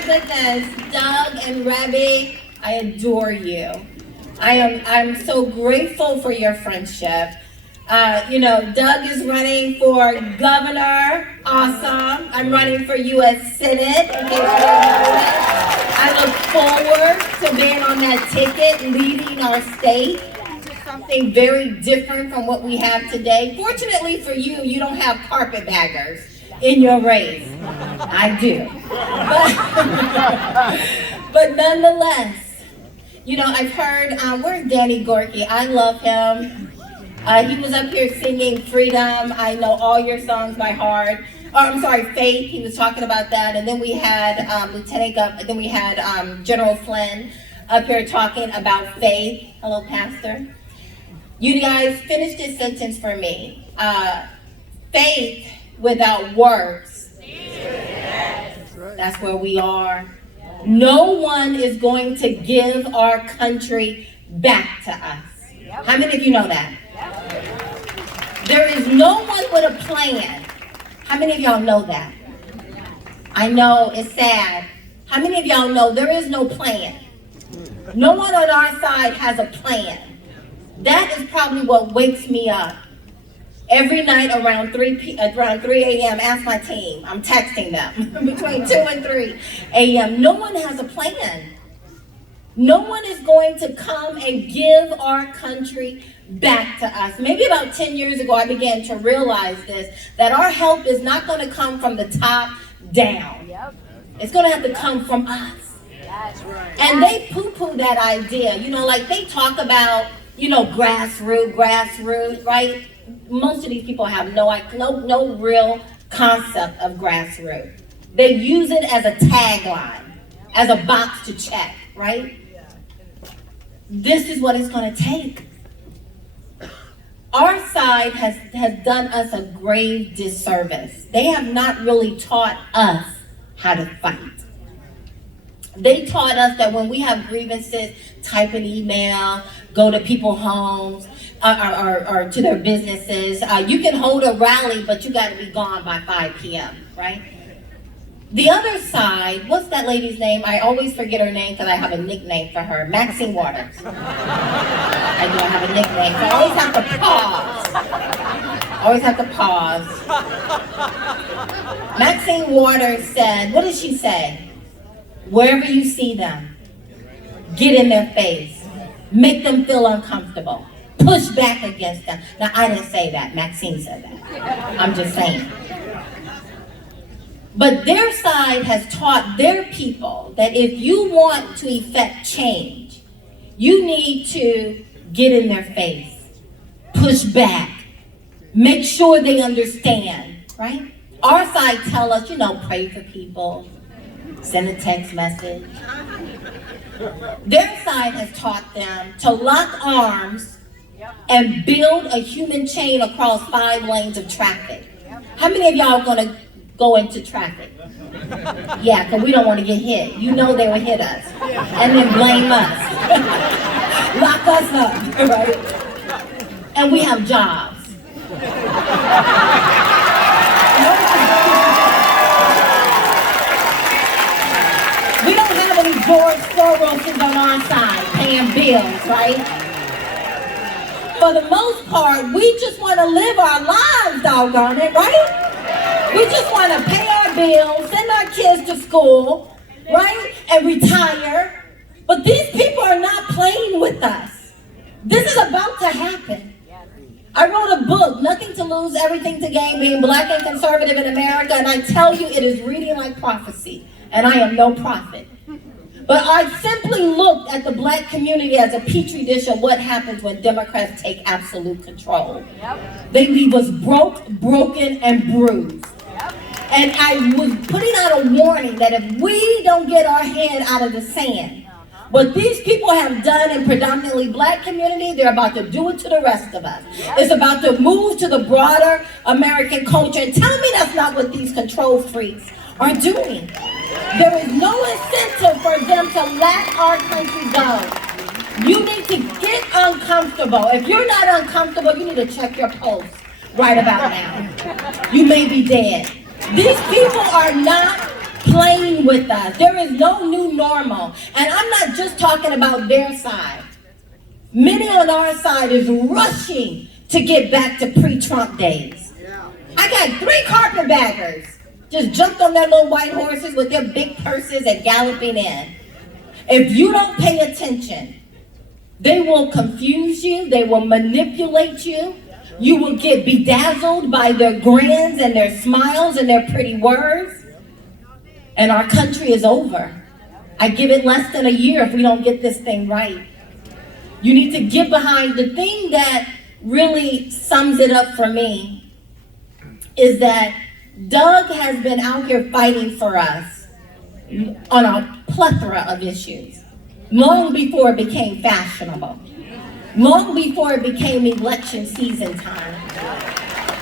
my goodness, Doug and Rebby, I adore you. I'm so grateful for your friendship. Doug is running for governor, awesome. I'm running for U.S. Senate, in case you didn't know that. I look forward to being on that ticket, leading our state to something very different from what we have today. Fortunately for you, you don't have carpetbaggers in your race. I do. But nonetheless, I've heard, where's Danny Gorky? I love him. He was up here singing Freedom. I know all your songs by heart. Faith. He was talking about that. And then we had General Flynn up here talking about faith. Hello, Pastor. You guys, finish this sentence for me. Faith without works. That's where we are. No one is going to give our country back to us. How many of you know that? There is no one with a plan. How many of y'all know that? I know, it's sad. How many of y'all know there is no plan? No one on our side has a plan. That is probably what wakes me up every night around 3 a.m. Ask my team. I'm texting them between 2 and 3 a.m. No one has a plan. No one is going to come and give our country back to us. Maybe about 10 years ago, I began to realize this, that our help is not going to come from the top down. Yep. It's going to have to come from us. That's right. And they poo-poo that idea. Like they talk about, grassroots, right? Most of these people have no real concept of grassroots. They use it as a tagline, as a box to check, right? This is what it's going to take. Our side has done us a grave disservice. They have not really taught us how to fight. They taught us that when we have grievances, type an email, go to people's homes, or to their businesses. You can hold a rally, but you got to be gone by 5 p.m., right? The other side, what's that lady's name? I always forget her name because I have a nickname for her. Maxine Waters. I do have a nickname, so I always have to pause. Maxine Waters said, what did she say? Wherever you see them, get in their face. Make them feel uncomfortable. Push back against them. Now, I didn't say that. Maxine said that. I'm just saying. But their side has taught their people that if you want to effect change, you need to get in their face, push back, make sure they understand, right? Our side tell us, pray for people, send a text message. Their side has taught them to lock arms and build a human chain across 5 lanes of traffic. How many of y'all are going to go into traffic? Yeah, because we don't want to get hit. They will hit us and then blame us. Lock us up, right? And we have jobs. We don't have any George Soroses on our side paying bills, right? For the most part, we just want to live our lives, doggone it, right? We just want to pay our bills, send our kids to school, right? And retire. But these people are not playing with us. This is about to happen. I wrote a book, Nothing to Lose, Everything to Gain, Being Black and Conservative in America, and I tell you, it is reading like prophecy, and I am no prophet. But I simply looked at the black community as a petri dish of what happens when Democrats take absolute control. Yep. They leave us broken, and bruised. Yep. And I was putting out a warning that if we don't get our head out of the sand, what these people have done in predominantly black community, they're about to do it to the rest of us. Yep. It's about to move to the broader American culture. And tell me that's not what these control freaks are doing. There is no incentive for them to let our country go. You need to get uncomfortable. If you're not uncomfortable, you need to check your pulse right about now. You may be dead. These people are not playing with us. There is no new normal. And I'm not just talking about their side. Many on our side is rushing to get back to pre-Trump days. I got 3 carpetbaggers just jumped on their little white horses with their big purses and galloping in. If you don't pay attention, they will confuse you, they will manipulate you, you will get bedazzled by their grins and their smiles and their pretty words, and our country is over. I give it less than a year if we don't get this thing right. You need to get behind. The thing that really sums it up for me is that Doug has been out here fighting for us on a plethora of issues, long before it became fashionable, long before it became election season time.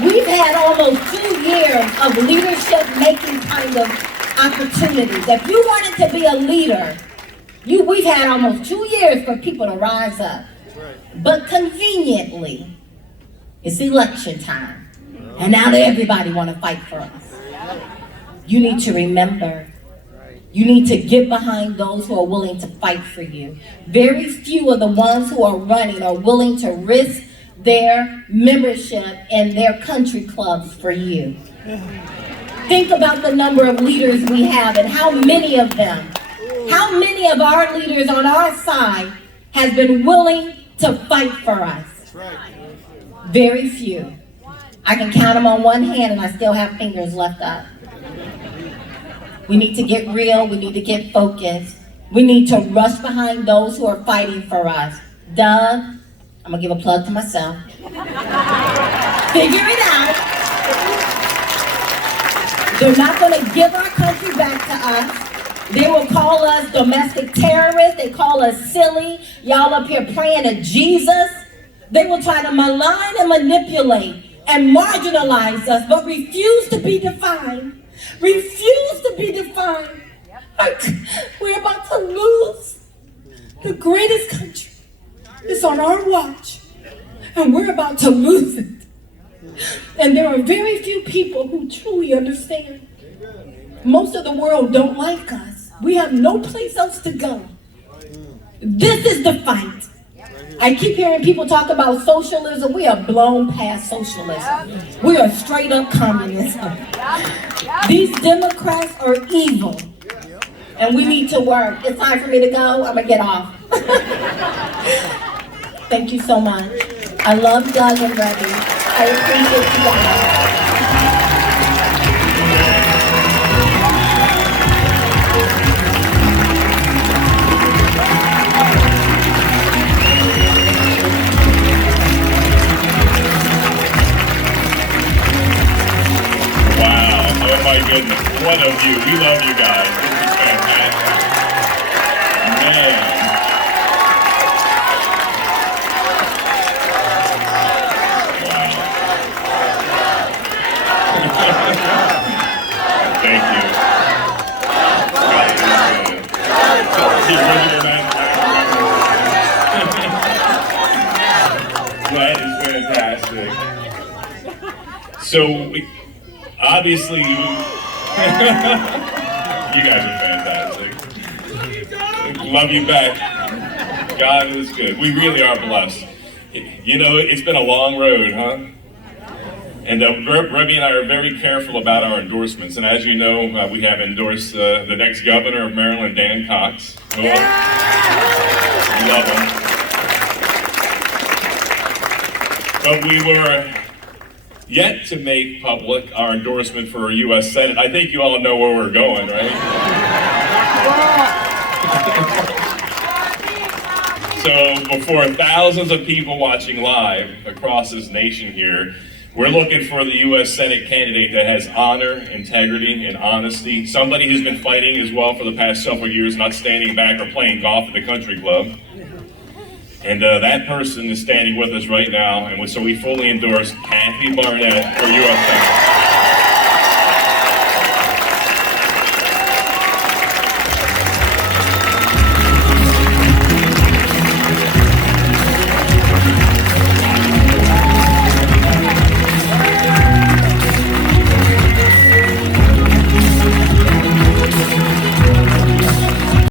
We've had almost 2 years of leadership making kind of opportunities. If you wanted to be a leader, we've had almost 2 years for people to rise up. But conveniently, it's election time. And now everybody want to fight for us. You need to remember, you need to get behind those who are willing to fight for you. Very few of the ones who are running are willing to risk their membership in their country clubs for you. Think about the number of leaders we have and how many of our leaders on our side has been willing to fight for us. Very few. I can count them on one hand and I still have fingers left up. We need to get real, we need to get focused. We need to rush behind those who are fighting for us. Doug, I'm gonna give a plug to myself. Figure it out. They're not gonna give our country back to us. They will call us domestic terrorists. They call us silly. Y'all up here praying to Jesus. They will try to malign and manipulate and marginalize us, but refuse to be defined. Refuse to be defined. We're about to lose the greatest country. It's on our watch, and we're about to lose it. And there are very few people who truly understand. Most of the world don't like us. We have no place else to go. This is the fight. I keep hearing people talk about socialism. We are blown past socialism. We are straight up communism. These Democrats are evil. And we need to work. It's time for me to go. I'm going to get off. Thank you so much. I love Doug and Rebby. I appreciate you guys. Oh my goodness, what a view. We love you guys. This is fantastic. Man. Wow. Thank you. That is fantastic. So, obviously, you guys are fantastic. Love you back. God is good. We really are blessed. You know, it's been a long road, huh? And Rebby and I are very careful about our endorsements. And as you know, we have endorsed the next governor of Maryland, Dan Cox. We love him. But we were yet to make public our endorsement for a U.S. Senate. I think you all know where we're going, right? So before thousands of people watching live across this nation here, we're looking for the U.S. Senate candidate that has honor, integrity, and honesty. Somebody who's been fighting as well for the past several years, not standing back or playing golf at the country club. And that person is standing with us right now, and so we fully endorse Kathy Barnette for U.S. Senate.